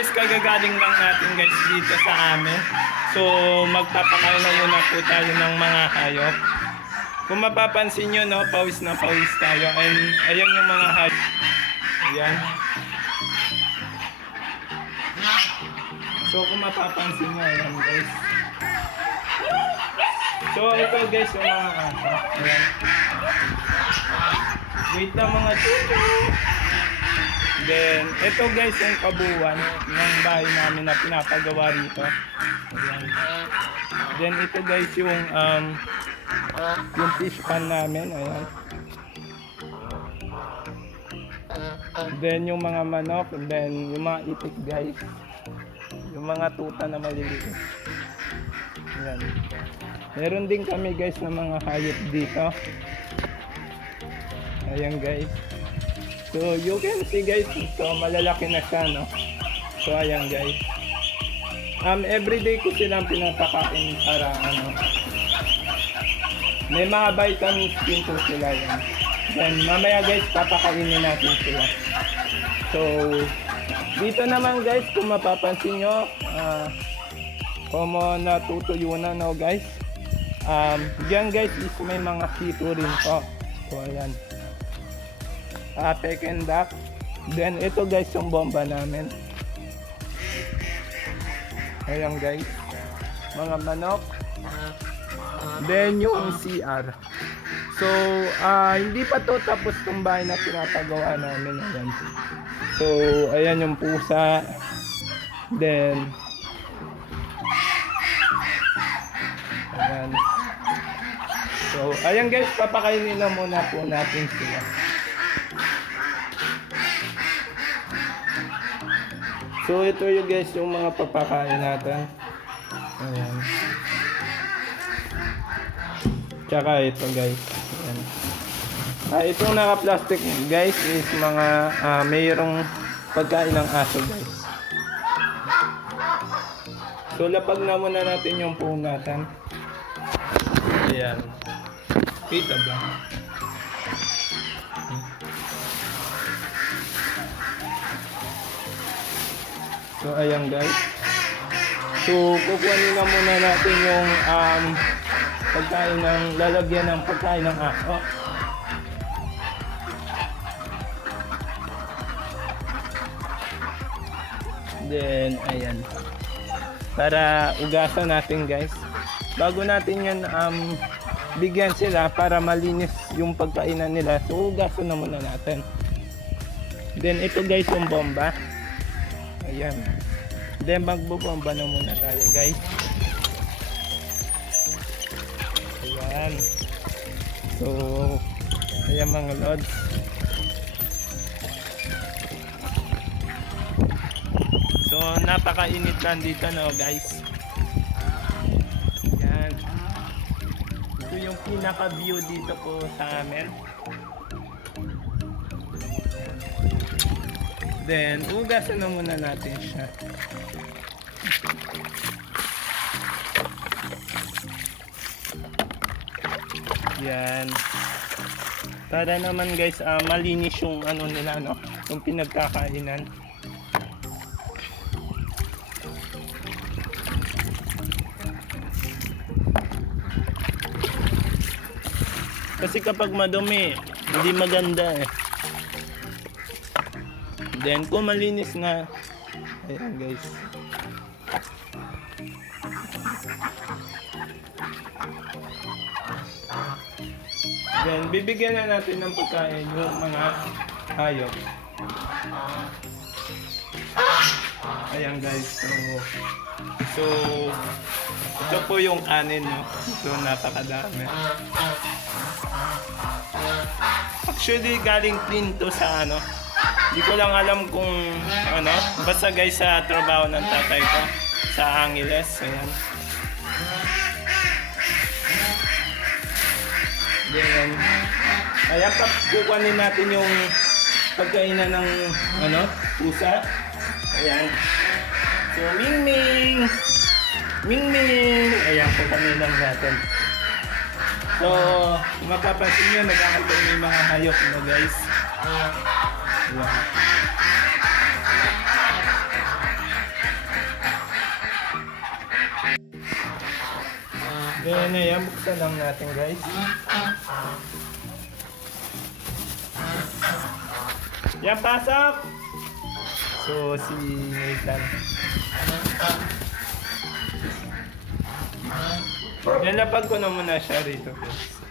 guys, kagagaling lang natin guys dito sa amin. So magpapakain na muna po tayo ng mga hayop. Kung mapapansin nyo, no, pawis na pawis tayo. And ayan yung mga hayop. Ayan. So kung mapapansin nyo, ayan guys. So ito guys yung mga aso. Ayan. Wait lang mga chuchu. Then ito guys yung kabuuan ng bahay namin na pinapagawa rito. Ayan. Then ito guys yung fish pan namin. Ayan. Then yung mga manok. Then yung mga itik guys. Yung mga tuta na maliliit. Ayan. Meron din kami guys ng mga hayop dito. Ayan guys. So you can see guys, so malalaki na siya, no? So ayan guys. Everyday ko silang pinapakain para ano. May mga vitamins din po sila yan. Then mamaya guys, papakainin natin sila. So dito naman guys, kung mapapansin nyo, common na tutuyunan, no guys. Diyan guys is may mga sito rin po. So ayan. Pek and duck. Then ito guys yung bomba namin. Ayan guys. Mga manok. Then yung CR. So hindi pa to tapos tong bahay na pinapagawa namin. Ayan. So ayan yung pusa. Then ayan. So ayan guys, papakainin na muna po natin sila. So ito yung guys yung mga papakain natin. Ayan. Tsaka ito guys. Ayan. Itong naka-plastic guys is mga mayroong pagkain ng aso guys. So lapag na muna natin yung punatan. Ayan. Kita ba? So ayan guys. So kukuhanin na muna natin yung pagkain ng lalagyan ng pagkain ng aso. Then ayan. Para ugasan natin guys. Bago natin yan bigyan sila para malinis yung pagkainan nila. So ugasan na muna natin. Then ito guys yung bomba. Ayan. Then magbobomba na muna tayo guys. Ayan. So ayan mga lods. So napakainit lang dito, no guys. Ayan. Ito yung pinaka view dito po sa amin. Then, ugasan na muna natin siya. Yan. Para naman guys, malinis yung ano nila, no? Yung pinagkakainan. Kasi kapag madumi, hindi maganda eh. Then kung malinis na, ayan guys. Then bibigyan na natin ng pagkain yung mga hayop. Ayan guys. So ito po yung kanin, no? So napakadami. Actually galing clean to sa ano. Hindi ko lang alam kung ano, basta guys sa trabaho ng tatay ko sa Angeles. Ayan. Then ayan, kukuhanin natin yung pagkainan ng ano, pusa. Ayan. So Mingming. Mingming. Ayan, kukuhanin lang natin. So mapapansin nyo, nagkakita yung mga hayop na guys. Wow. Ano yan? Buksan lang natin guys. Yan, pasok! So, si Nathan. Nalapag ko na muna siya rito guys.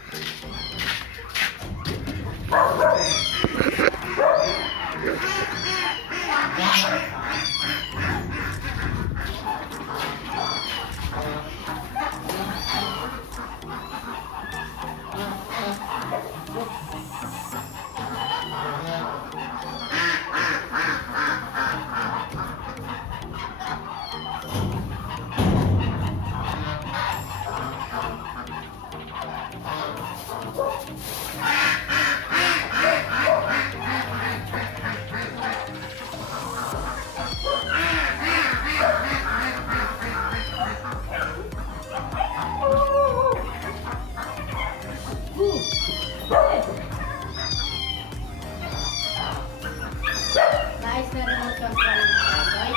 Guys, meron mo siyang Boy.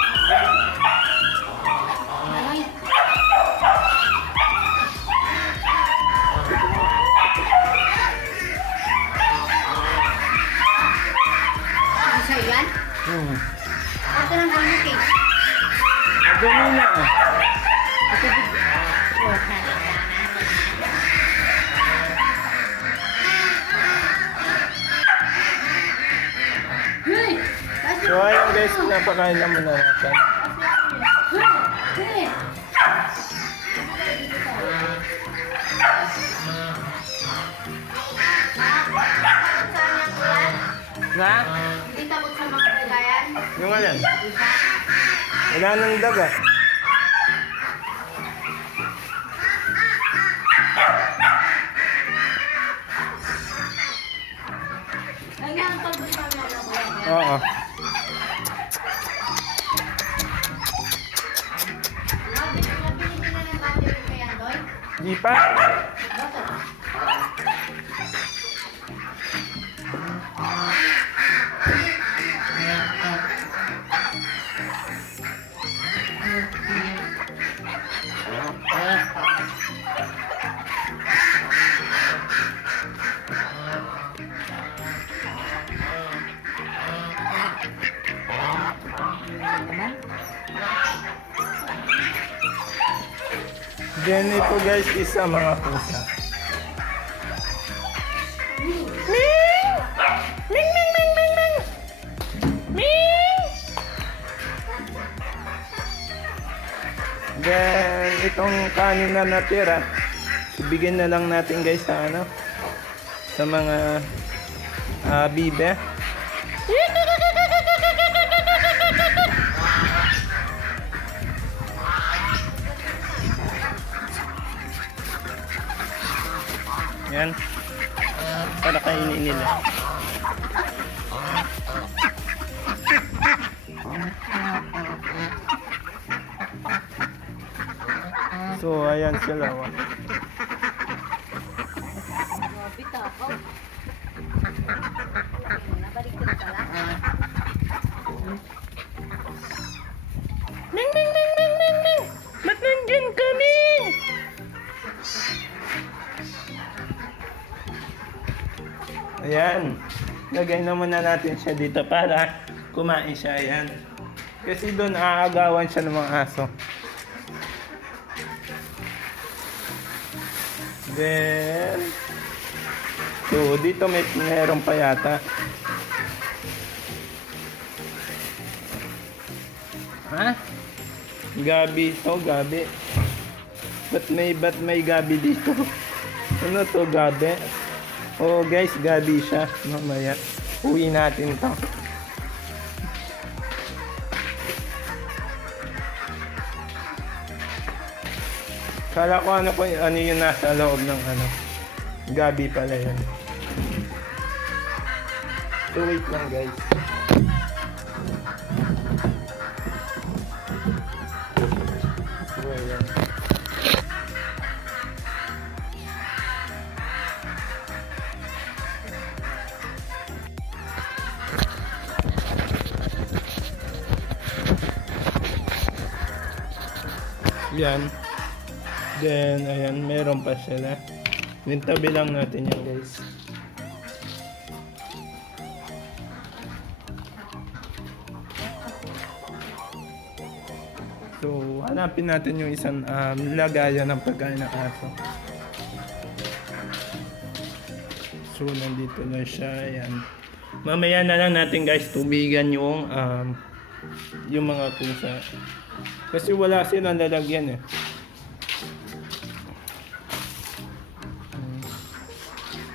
Boy. Ano sa'yo yan? Ito lang ang cake. Ganun na ah. Ito din. Oh, Hey! So ayun guys, pinapakain na muna natin. Hey! Na? Hindi takot sa mga kagayan. Yung alin? Wala nang daga. Ganyan ang talbos sa mga kagayan. Oo. Nabili na ng battery pa yan, Doy? Di pa? Bakit? Then ito guys is sa mga pusa. Ming! Ming, ming, ming, ming, ming! Ming! Then itong kanin na natira, ibigyan na lang natin guys sa ano, sa mga bibe. Yan. Para kainin nila. So, ayan sila. Oh. Mabit ako. Nabalik ko na pala. Ming, ming, ming, ming, ming, ming! Ba't nandyan kami? Ayan. Lagay na muna natin siya dito para kumain siya. Ayan. Kasi doon aagawan siya ng mga aso. Then, so dito meron pa yata. Ha? Gabi to, gabi. Ba't may gabi dito? Ano to, gabi? Oh guys, gabi siya. Mamaya, uwi natin to. Kala ko ano yung nasa loob ng ano. Gabi pala yan. So wait lang guys. So ayan. Yan. Then, ayan, meron pa sila. Mintabi lang natin yan, guys. So, hanapin natin yung isang lagayan ng pagkain ng aso. So, nandito na siya. Ayan. Mamaya na lang natin, guys, tubigan yung mga pusa. Kasi wala silang lalagyan eh.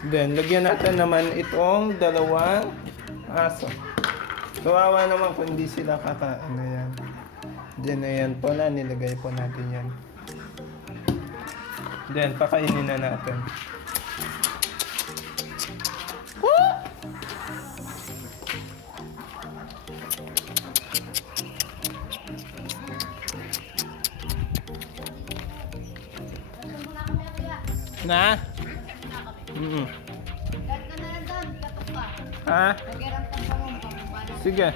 Then, lagyan natin naman itong dalawang aso. Kawawa naman kung hindi sila kakain. Ayan. Then, ayan po na. Nilagay po natin yan. Then, pakainin na natin. Na? Kahit ka na lang doon, katok ka. Ha? Nag-irampan pa mo, paano? Sige.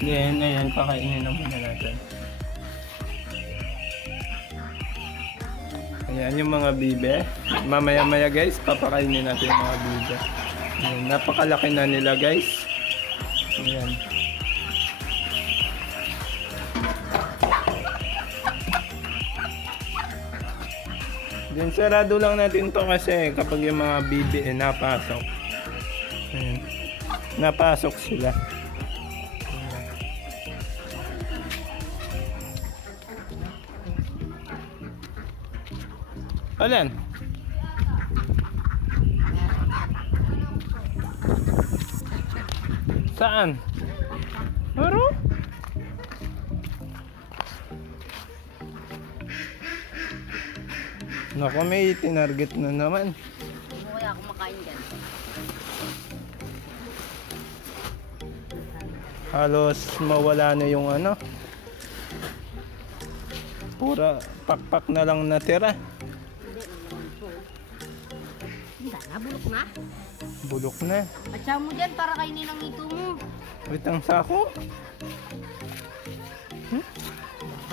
Then, ayan, kakainin na muna natin. Ayan yung mga bibe. Mamaya-maya guys, papakainin natin yung mga bibe. Ayan, napakalaki na nila guys. Ayan. Then sarado lang natin to kasi kapag yung mga bibi napasok. Ayan. Napasok sila. Ayan. Saan? Aro? Naku, may tinarget na naman. Hindi mo kaya kumakain dyan. Halos mawala na yung ano. Pura pakpak na lang natira. Hindi na, bulok na. Bulok na. Atsa mo dyan para kainin ang ito mo. Wait ang sako.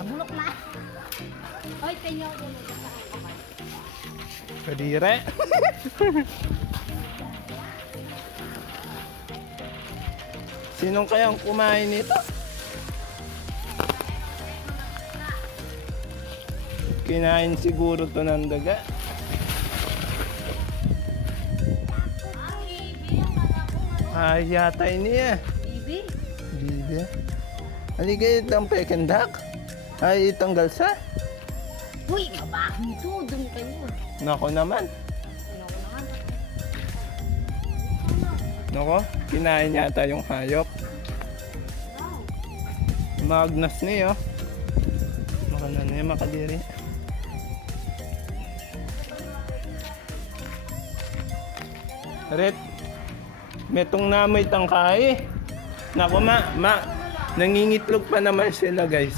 Bulok na. Hoy, kanyo. Kadire. Sinong kayang kumain nito? Kinain siguro to ng daga. Ay, yatay niya. Bibi. Bibi. Aligay itong pekendak. Ay, itong galsa. Uy, mabahang ito. Doon kayo. Nako naman. Nako, kinain yata yung hayop. Magnas niyo. Makana niya makadiri. Ret, metong namoy tangkay. Nako nangingitlog pa naman sila guys.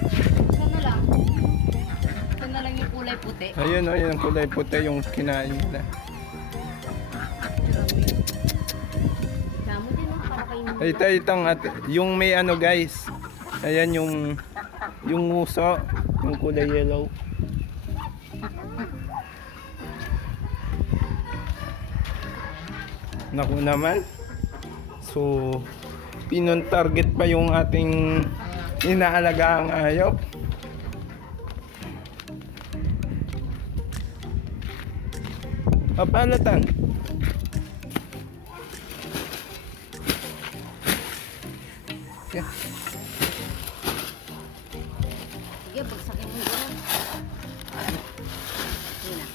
Ito na lang. Ito na lang yung kulay puti. Ayun o, yung kulay puti yung kinain nila. Damo din para kainin. Ito itong yung may ano guys. Ayan yung nguso, yung kulay yellow. Naku naman. So, target pa yung ating inaalagang hayop. Papalatan. Yeah. Sige, bagsakin mo doon. Yun na.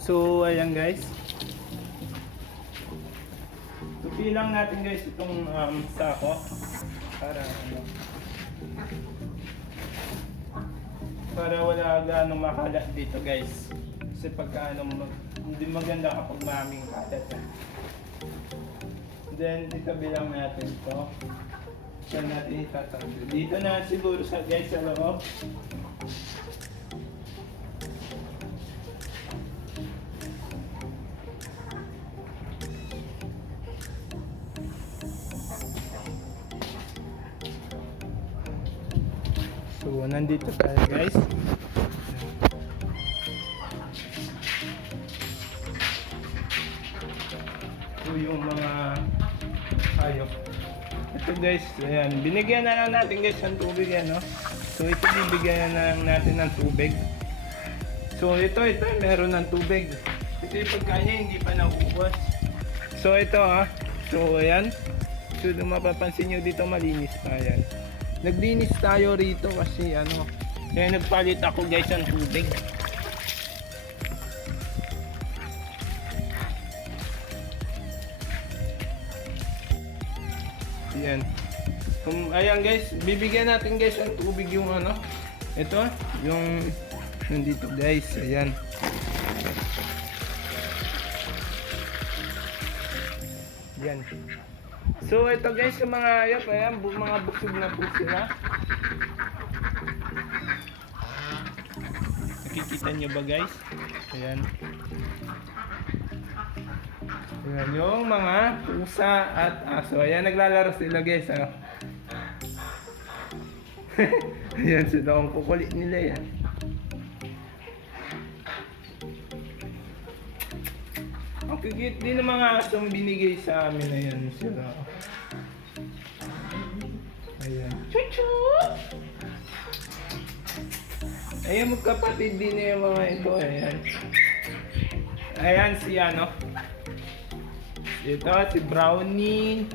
So, ayan guys. Tupilang natin guys itong sako para para wala gaano makalat dito guys. Kasi pagka hindi maganda kapag maraming kalat. Then, itabi lang natin ito. Saan natin itatanggal? Dito na siguro sa guys sa loob. So, nandito tayo guys. Ito yung mga hayop. Ito guys, ayan. Binigyan na lang natin guys ng tubig yan, no? So, ito bibigyan na lang natin ng tubig. So, ito, meron ng tubig. Ito yung pagkain niya, hindi pa nauubos. So, ito So, ayan. So, mapapansin nyo dito, malinis pa yan. Naglinis tayo rito kasi kaya nagpalit ako guys ng tubig. Ayan. Ayan guys, bibigyan natin guys ng tubig yung ito, yung nandito guys, ayan. Ayan. So ito guys, yung mga hayop, ayan, mga busog na po sila. Nakikita nyo ba guys? Ayan. Ayan yung mga pusa at aso. Ayan, naglalaro sila guys. Ayan, sila ang kukulit nila yan. Ang kikit din ng mga asong binigay sa amin na yan sila. Ayan. Chuchu! Ayan, magkapatid din na yung mga ito. Ayan. Ayan si ito si Brownie.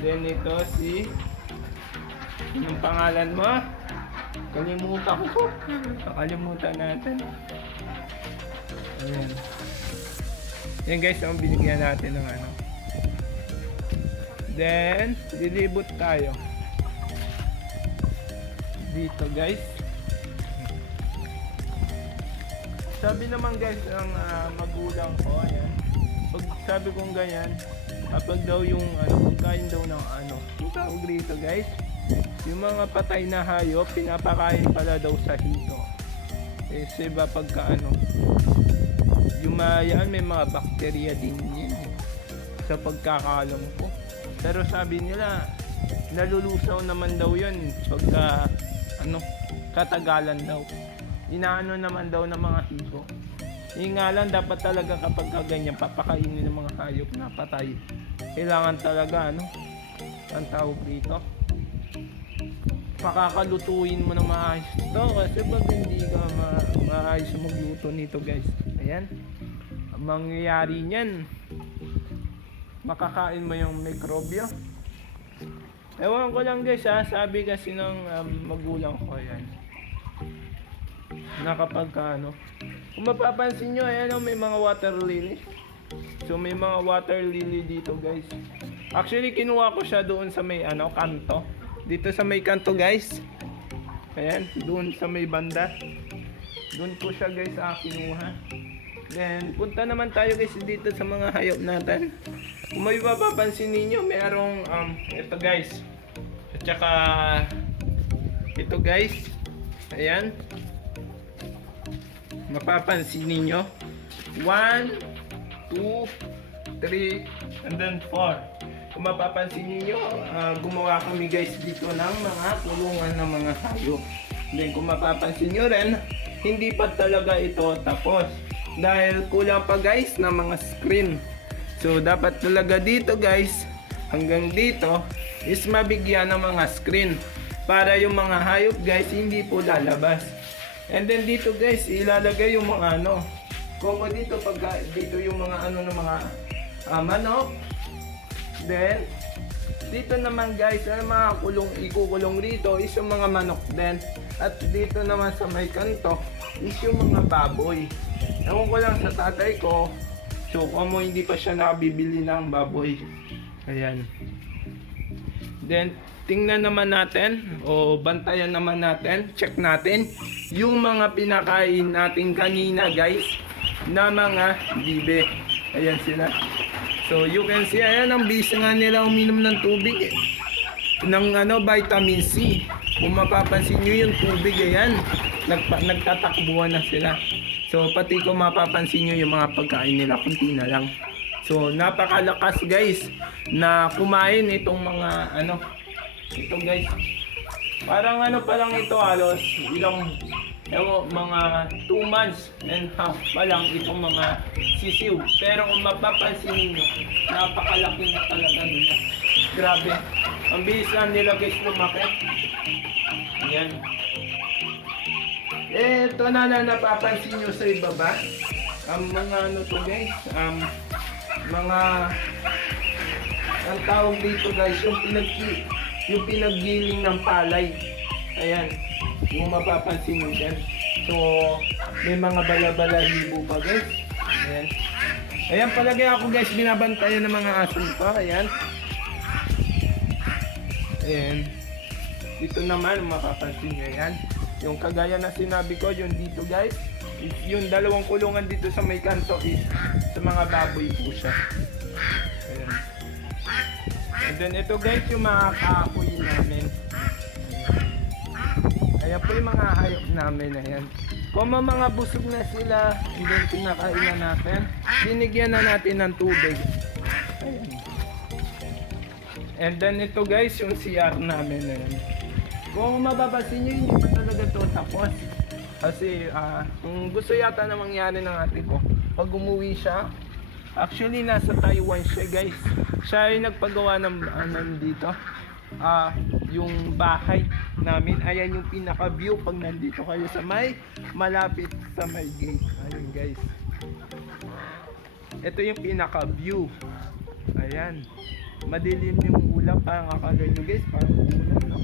Then ito si anong pangalan mo? Kalimutan ko. Kalimutan natin. Ayan. Yan guys, ang binigyan natin ng Then, lilibot tayo. Dito guys. Sabi naman guys ang magulang ko, ayan. Pag sabi kong ganyan, kapag daw yung pagkain daw ng yung tawag dito guys, yung mga patay na hayop, pinapakain pala daw sa hito. Kasi ba pagka yung yan, may mga bakterya din yan sa pagkakalam ko. Pero sabi nila, nalulusaw naman daw yun pagka katagalan daw. Inaano naman daw ng mga hito. Yung nga lang, dapat talaga kapag ganyan, papakainin ng mga hayop na patay. Kailangan talaga, ang tawag dito, pakakalutuin mo ng maayos ito. Kasi pag hindi ka maayos magluto nito guys, ayan, ang mangyayari niyan, makakain mo yung mikrobyo. Ewan ko lang guys sabi kasi ng magulang ko, ayan, na kapag kung mapapansin nyo, ayan may mga water lily. So may mga water lily dito guys. Actually kinuha ko siya doon sa may kanto. Dito sa may kanto guys. Ayan, doon sa may banda. Doon ko siya guys kinuha. Then punta naman tayo guys dito sa mga hayop natin. Kung may mapapansin ninyo, mayroong ito guys. At saka ito guys. Ayan. Mapapansin ninyo, 1, 2, 3, and then 4. Kung mapapansin ninyo, gumawa kami guys dito ng mga kulungan ng mga hayop. Then kung mapapansin nyo rin, hindi pa talaga ito tapos. Dahil kulang pa guys ng mga screen. So dapat talaga dito guys, hanggang dito, is mabigyan ng mga screen. Para yung mga hayop guys, hindi po lalabas. And then dito guys, ilalagay yung mga Kung dito pag dito yung mga ng mga manok. Then dito naman guys, ang mga ikukulong rito is yung mga manok din. At dito naman sa may kanto is yung mga baboy. Ewan ko lang sa tatay ko. So kung mo hindi pa siya nakabibili ng baboy. Ayan. Then tingnan naman natin o bantayan naman natin, check natin yung mga pinakain natin kanina guys na mga bibe. Ayan sila. So you can see, ayan ang bisa nga nila uminom ng tubig ng vitamin C. Kung mapapansin nyo yung tubig, ayan, nagtatakbuhan na sila. So pati kung mapapansin nyo yung mga pagkain nila, kunti na lang. So napakalakas guys na kumain itong mga ito guys. Parang pa lang ito halos ilang mga 2 months and half pa lang itong mga sisiw. Pero kung mapapansin niyo, napakalaki na talaga nila. Grabe. Ang bilis lang nila guys lumaki. Ayan. Ito na napapansin nyo sa ibaba. Ang mga to guys, mga ang tawag dito guys, yung pinaggiling ng palay. Ayan. Yung mapapansin nyo dyan. So, may mga bala-bala-libo pa guys. Ayan. Ayan, palagay ako guys, binabantayan ng mga aso pa. Ayan. Ayan. Dito naman, mapapansin nyo yan. Yung kagaya na sinabi ko, yung dito guys, yung dalawang kulungan dito sa may kanto is sa mga baboy po siya. Ayan. And then ito guys, yung mga kahoy namin. Ayan po yung mga hayop namin, ayan. Kung mga busog na sila, and then pinakain na natin, binigyan na natin ng tubig. Ayan. And then ito guys, yung CR namin, ayan. Kung mababasin nyo, hindi pa talaga ito tapos. Kasi kung gusto yata na mangyari ng ate ko, pag umuwi siya, actually nasa Taiwan siya guys. Siya ay nagpagawa ng dito. Yung bahay namin, ayan yung pinaka view pag nandito kayo sa malapit sa may gate. Ayun guys, ito yung pinaka view. Ayan, madilim yung ulap, parang akala nyo guys, parang ulan, no?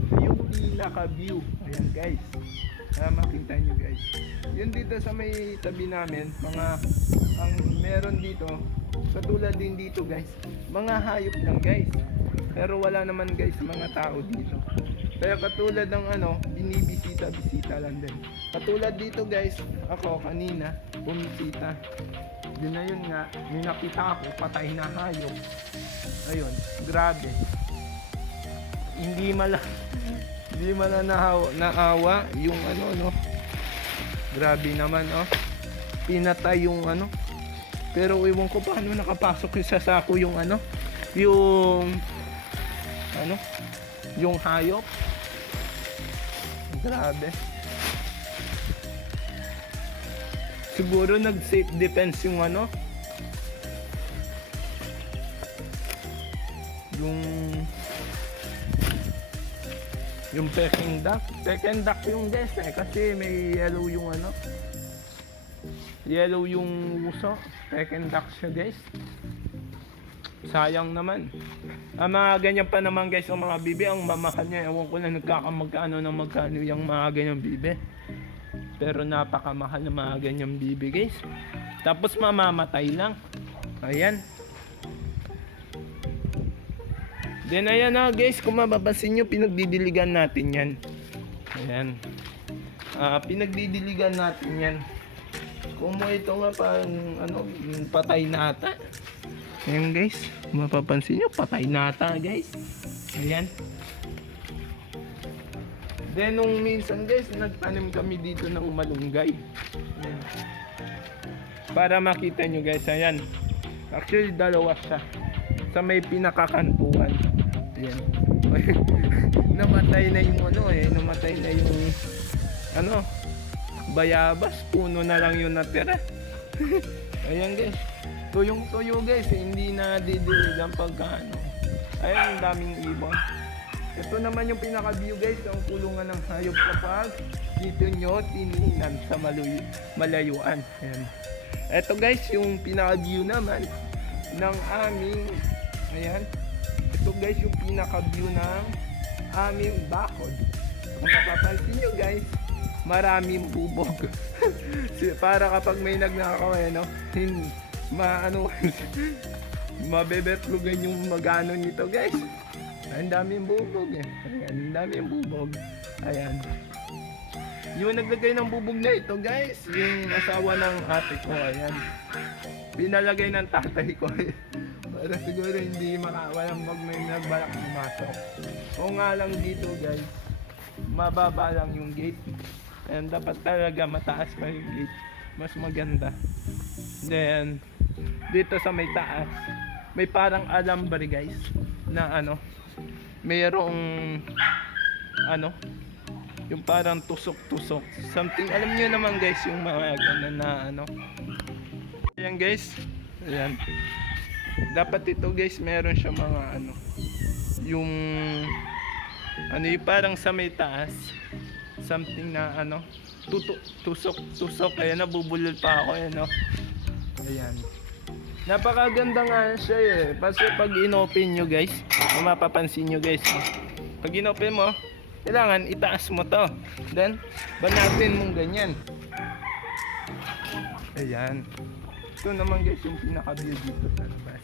Ito yung pinaka view. Ayan guys, makita nyo guys, yun dito sa may tabi namin, ang meron dito katulad din dito guys, mga hayop lang guys, pero wala naman guys mga tao dito. Pero katulad ng binibisita-bisita lang din. Katulad dito guys, ako kanina bumisita din, na yun nga, may nakita ako patay na hayop. Ayun, grabe, hindi mala naawa yung grabe naman, pinatay yung pero iwan ko paano nakapasok yung sa sako yung yung hayop. Grabe. Siguro nag-safe defense yung yung Peking duck. Peking duck yung guys kasi may yellow yung yellow yung uso. Peking duck siya guys. Sayang naman. Ang mga ganyan pa naman guys, ang mga bibe, ang mamahal niya. Ewan ko na magkano yung mga ganyang bibe. Pero napakamahal ng mga ganyang bibe guys. Tapos mamamatay lang. Ayan. Then ayan na guys, kung mababasin nyo, pinagdidiligan natin yan. Ayan. Pinagdidiligan natin yan. Kung mo ito nga parang patay na ata. Ayan guys, mapapansin nyo, patay na ata guys. Ayan. Then nung minsan guys, nagtanim kami dito ng malunggay. Ayan. Para makita nyo guys, ayan. Actually dalawa siya. Sa may pinakakantuan. Ayan. Namatay na yung namatay na yung bayabas, puno na lang yung natira. Ayan guys, tuyong-tuyo guys, hindi na didiligan pagka Ayan, ang daming ibon. Ito naman yung pinaka-view guys, ang kulungan ng hayop kapag dito nyo tiningnan sa malayuan. Ayan. Ito guys, yung pinaka-view naman ng aming, ayan, ito guys yung pinaka-view ng aming bakod. Kung mapapansin nyo guys, maraming bubog. Para kapag may nagnakaw, no, maano, mabebetlugan yung magano nito, guys. Ang daming bubog eh. Ayan, ang daming bubog. Ayan. Yung naglagay ng bubog na ito, guys, yung asawa ng ate ko, ayan. Pinalagay ng tatay ko. Para siguro hindi walang may nagbalak pumasok. O nga lang dito, guys, mababa lang yung gate. And dapat talaga mataas pa yung gate. Mas maganda. Then, dito sa may taas, may parang alambre, guys, na ano, mayroong ano, yung parang tusok-tusok. Something, alam niyo naman, guys, yung mga ganun na ano. Ayan, guys. Ayan. Dapat ito, guys, meron siya mga ano, yung ano, yung parang sa may taas, something na ano, tusok. Ayan, nabubulol pa ako, ayan, no. Ayan. Napakaganda nga siya eh. Kasi pag inopen nyo, guys, mapapansin nyo, guys, pag inopen mo, kailangan itaas mo to. Then, banatin mong ganyan. Ayan. Ito naman, guys, yung pinaka-view dito sa labas.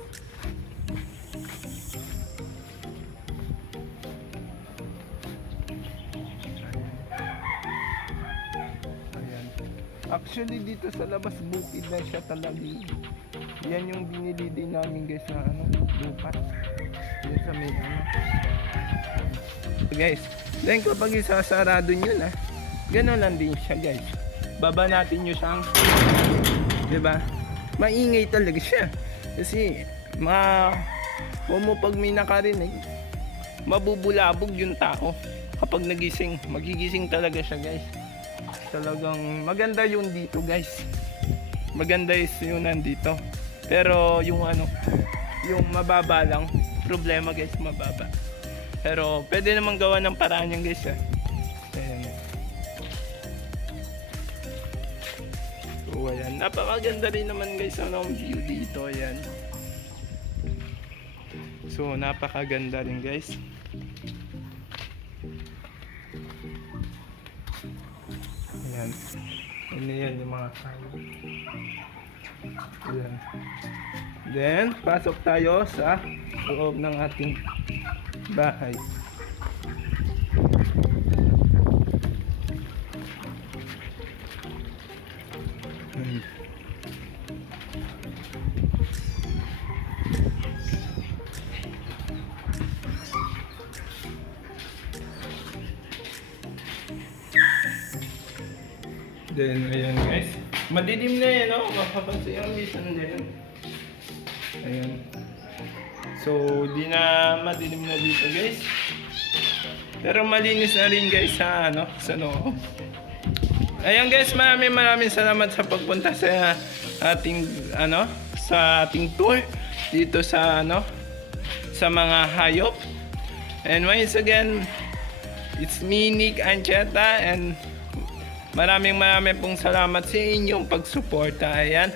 Ayan. Actually, dito sa labas, bukid na siya talaga. Yan yung binili din namin, guys, na ano, lupa. Yan sa may ano. Guys, then kapag isasarado nyo na, gano'n lang din siya, guys. Baba natin nyo siyang, diba? Maingay talaga siya. Kasi, pag may nakarinig, mabubulabog yung tao. Kapag nagising, magigising talaga siya, guys. Talagang maganda yun dito, guys. Maganda is yun nandito. Pero yung ano, yung mababa lang, problema, guys, mababa. Pero pwede naman gawa ng paraan yan, guys, eh. Ayan. So ayan, napakaganda rin naman, guys, ang view dito. Ayan. So napakaganda rin, guys. Ayan. Ano yan yung mga kayo. Ayan. Then pasok tayo sa loob ng ating bahay. Then, ayan, guys. Madilim na yan, no? Makapansin yung lisan din. Ayan. So, di na madilim na dito, guys. Pero malinis na rin, guys, sa ano, sa loob. Ayan, guys, maraming salamat sa pagpunta sa ating ano, sa ating tour dito sa ano, sa mga hayop. And once again, it's me, Nick Ancheta, and maraming pong salamat sa inyong pagsuporta. Ayan.